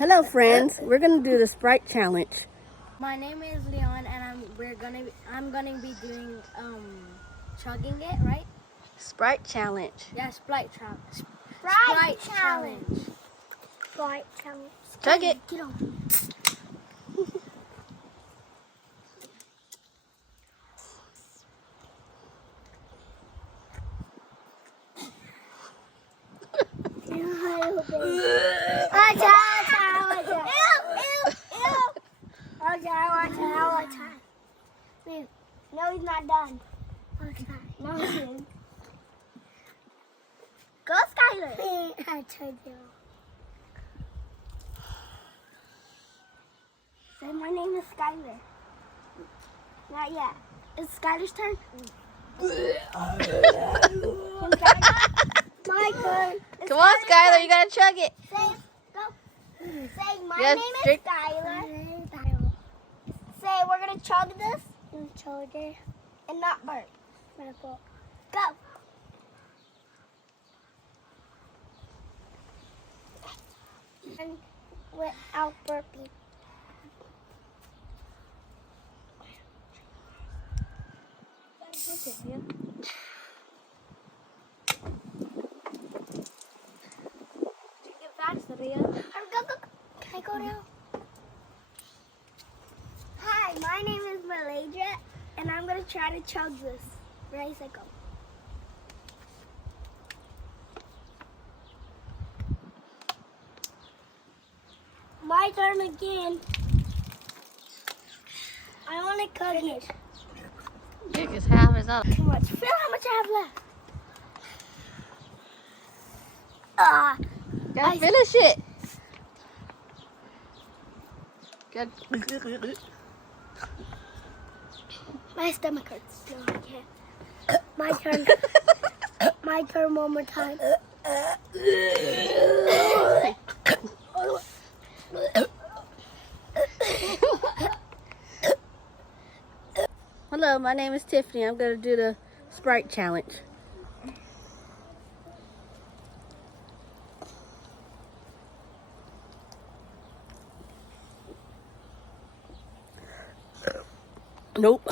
Hello friends, we're gonna do the Sprite challenge. My name is Leon, and I'm gonna be doing chugging it, right? Sprite challenge. Yeah, Sprite challenge. Sprite challenge. Sprite challenge. Chug it. Get on. No, he's not done. No, he isn't. Go, Skylar. I tried to. Say, my name is Skylar. Not yet. It's Skylar's turn. My turn. Come on, Skylar, you gotta chug it. Say, go. Say, my Yes, name is drink. Skylar. Say, we're gonna chug this. Chug it. And not burp. Go. And without burping. Can I go now? Hi, my name is Malaysia, and I'm gonna try to chug this. Ready, set, go. My turn again. I only cut it. Because half is up. Too much. Feel how much I have left. Gotta finish it. Good. My stomach hurts. No, I can't. My turn. My turn one more time. Hello, my name is Tiffany. I'm gonna do the Sprite challenge. Nope.